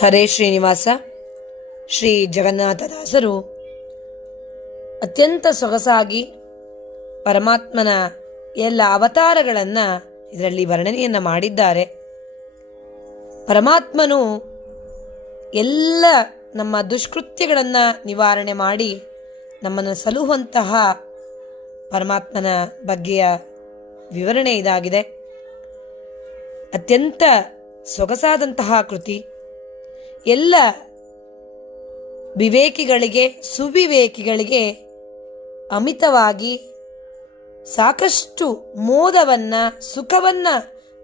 ಹರೇ ಶ್ರೀನಿವಾಸ, ಶ್ರೀ ಜಗನ್ನಾಥದಾಸರು. ಅತ್ಯಂತ ಸೊಗಸಾಗಿ ಪರಮಾತ್ಮನ ಎಲ್ಲ ಅವತಾರಗಳನ್ನು ಇದರಲ್ಲಿ ವರ್ಣನೆಯನ್ನು ಮಾಡಿದ್ದಾರೆ. ಪರಮಾತ್ಮನು ಎಲ್ಲ ನಮ್ಮ ದುಷ್ಕೃತ್ಯಗಳನ್ನು ನಿವಾರಣೆ ಮಾಡಿ ನಮ್ಮನ್ನು ಸಲುಹುವಂತಹ ಪರಮಾತ್ಮನ ಬಗ್ಗೆಯ ವಿವರಣೆ ಇದಾಗಿದೆ. ಅತ್ಯಂತ ಸೊಗಸಾದಂತಹ ಕೃತಿ. ಎಲ್ಲ ವಿವೇಕಿಗಳಿಗೆ, ಸುವಿವೇಕಿಗಳಿಗೆ ಅಮಿತವಾಗಿ ಸಾಕಷ್ಟು ಮೋದವನ್ನ, ಸುಖವನ್ನ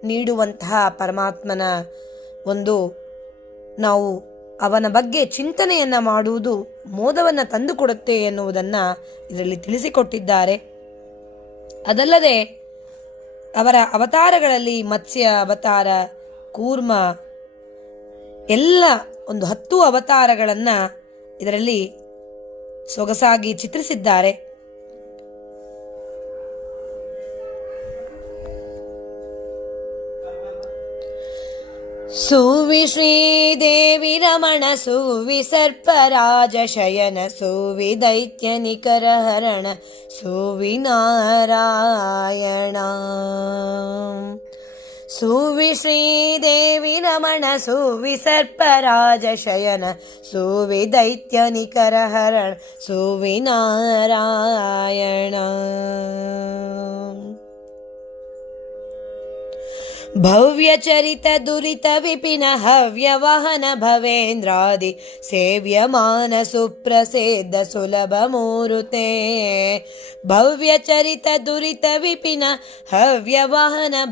ನೀಡುವಂತಹ ಪರಮಾತ್ಮನ ಒಂದು ನಾವು ಅವನ ಬಗ್ಗೆ ಚಿಂತನೆಯನ್ನ ಮಾಡುವುದು ಮೋದವನ್ನು ತಂದುಕೊಡುತ್ತೆ ಎನ್ನುವುದನ್ನು ಇದರಲ್ಲಿ ತಿಳಿಸಿಕೊಟ್ಟಿದ್ದಾರೆ. ಅದಲ್ಲದೆ ಅವರ ಅವತಾರಗಳಲ್ಲಿ ಮತ್ಸ್ಯ ಅವತಾರ ಕೂರ್ಮ, ಎಲ್ಲ ಒಂದು ಹತ್ತು ಅವತಾರಗಳನ್ನು ಇದರಲ್ಲಿ ಸೊಗಸಾಗಿ ಚಿತ್ರಿಸಿದ್ದಾರೆ. ಸುವಿ ಶ್ರೀದೇವಿ ರಮಣ, ಸುವಿ ಸರ್ಪರಾಜ ಶಯನ, ಸುವಿ ದೈತ್ಯ ನಿಕರ ಹರಣ, ಸುವಿ ನಾರಾಯಣ. सुवि श्रीदेवि रमण सुविसर्पराज शयन सुविदैत्यनिकरहरण सुविनारायण। भव्यचरितदुरितविपिनहव्यवहन भवेन्द्रादि सेव्यमान सुप्रसीद्ध सुलभमुरुते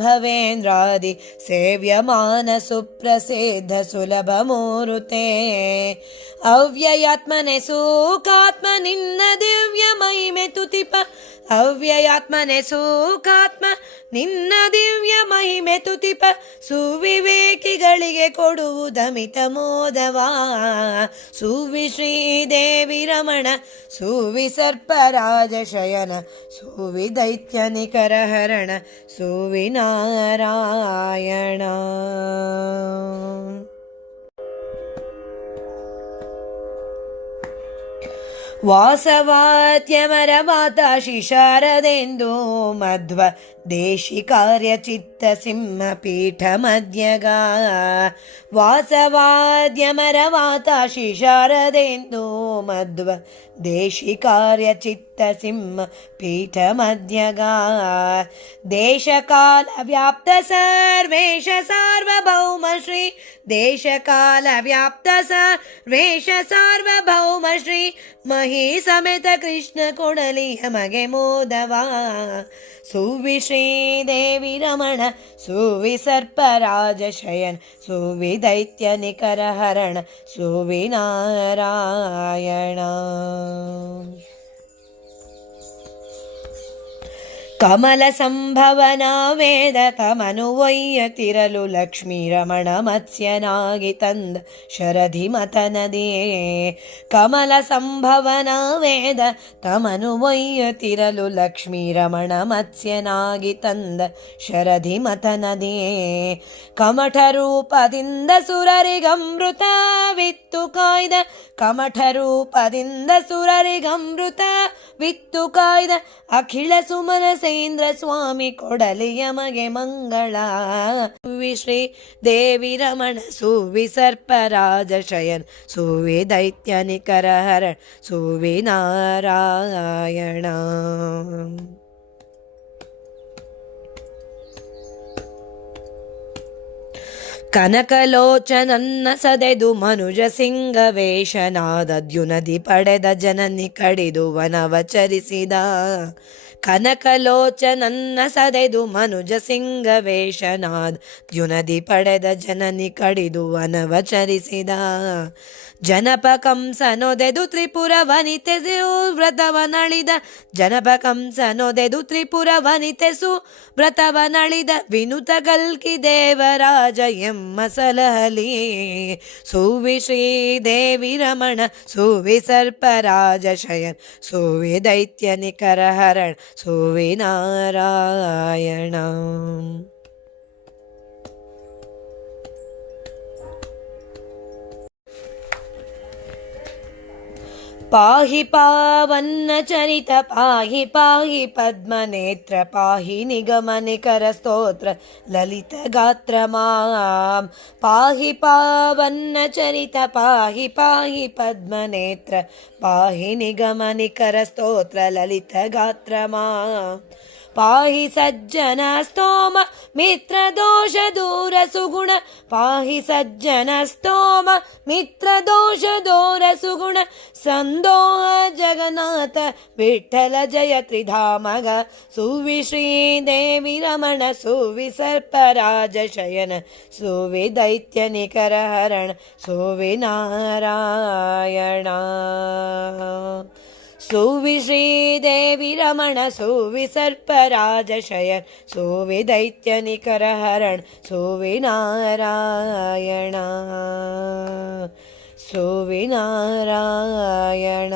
भवेन्द्रादि सेव्यमान सुप्रसिद्ध सुलभमुरुते अव्ययात्मने सुखात्मनिन्द्यमयि मे तुतिप। अव्ययात्मने सुखात्मा ನಿನ್ನ ದಿವ್ಯ ಮಹಿಮೆ ತುತಿಪ ಸುವಿವೇಕಿಗಳಿಗೆ ಕೊಡುವುದಮಿತ ಮೋದವಾ. ಸುವಿ ಶ್ರೀದೇವಿ ರಮಣ, ಸುವಿ ಸರ್ಪರಾಜ ಶಯನ, ಸುವಿ ದೈತ್ಯ ನಿಕರ ಹರಣ, ಸುವಿ ನಾರಾಯಣ. वासवाद्यमरवाताशि शारदेन्दो मध्व देशीकार्यचित्तसिंह पीठमद्यगाय वासवाद्यमरवाताशि शारदेन्दो मध्व देशिकार्यचित्तसिंह पीठमद्यगाय देशकालव्याप्त सर्वेशसार्वभौम श्री देशकालव्याप्त सर्वेशसार्वभौम श्री महि ಮಹಿ ಸಮೇತ ಕೃಷ್ಣ ಕೊಡಲಿ ಮಗೆ ಮೋದವಾ. ಸುವಿ ಶ್ರೀದೇವಿ ರಮಣ, ಸುವಿ ಸರ್ಪರಾಜ ಶಯನ್ ಸುವಿ ದೈತ್ಯ ನಿಕರ ಹರಣ, ಸುವಿ ನಾರಾಯಣ. ಕಮಲ ಸಂಭವನ ವೇದ ತಮನುವಯ್ಯತಿರಲು ಲಕ್ಷ್ಮೀ ರಮಣ ಮತ್ಸ್ಯನಾಗಿ ತಂದ ಶರಧಿ ಮತನದಿಯೇ ಕಮಲ ಸಂಭವನ ವೇದ ತಮನುವಯ್ಯತಿರಲು ಲಕ್ಷ್ಮೀ ರಮಣ ಮತ್ಸ್ಯನಾಗಿ ತಂದ ಶರಧಿ ಮತನದಿಯೇ ಕಮಠ ರೂಪದಿಂದ ಸುರರಿಗಮೃತ ವಿತ್ತು ಕಾಯ್ದ ಕಮಠ ರೂಪದಿಂದ ಸುರರಿಗಮೃತ ವಿತ್ತು ಕಾಯ್ದ ಅಖಿಳ ಸುಮನಸೇಂದ್ರ ಸ್ವಾಮಿ ಕೊಡಲಿ ಯಮಗೆ ಮಂಗಳ. ಸುವಿ ಶ್ರೀ ದೇವಿ ರಮಣ, ಸುವಿ ಸರ್ಪರಾಜ ಶಯನ್ ಸುವಿ ದೈತ್ಯ ನಿಕರ ಹರಣ, ಸುವಿ ನಾರಾಯಣ. ಕನಕಲೋಚನನ್ನ ಸದೆದು ಮನುಜ ಸಿಂಗ ವೇಷನಾದದ್ಯುನದಿ ಪಡೆದ ಜನನಿ ಕಡಿದು ವನವಚರಿಸಿದ. ಕನಕಲೋಚನನ್ನ ಸದೆದು ಮನುಜ ಸಿಂಗ ವೇಷನಾದ್ ದ್ಯುನದಿ ಪಡೆದ ಜನನಿ ಕಡಿದು ವನವಚರಿಸಿದ. ಜನಪ ಕಂಸನೊದೆದು ತ್ರಿಪುರ ವನಿತೆಸು ವ್ರತವನಳಿದ. ಜನಪ ಕಂಸನೊದೆದು ತ್ರಿಪುರ ವನಿತೆಸು ವ್ರತವನಳಿದ. ವಿನುತ ಕಲ್ಕಿ ದೇವರಾಜ ಎಮ್ಮ ಸಲಹಲಿ. ಸುವಿ ಶ್ರೀದೇವಿ ರಮಣ, ಸುವಿ ಸರ್ಪರಾಜ ಶಯನ್, ಸುವಿ ದೈತ್ಯ ನಿಕರ ಹರಣ सुविनारायणम्। पाहि पावन्नचरित पाहि पाहि पद्मनेत्र पाहि निगमनिकरस्तोत्र ललितगात्र मां पाहि पावन्नचरित पाहि पाहि पद्मनेत्र पाहि निगमनिकरस्तोत्र ललितगात्र माम् पाहि सज्जनस्तोम मित्रदोषदूरसुगुण पाहि सज्जनस्तोम मित्रदोषदूरसुगुण सन्दोह जगन्नाथ विठ्ठल जय त्रिधामग। सुविश्रीदेवि रमण सुविसर्पराज शयन। सुविदैत्यनिकरहरण सुविनारायण सुवि श्रीदेवि रमण सुवि सर्पराजशयन् सोविदैत्यनिकरहरण सुवि नारायण सुवि नारायण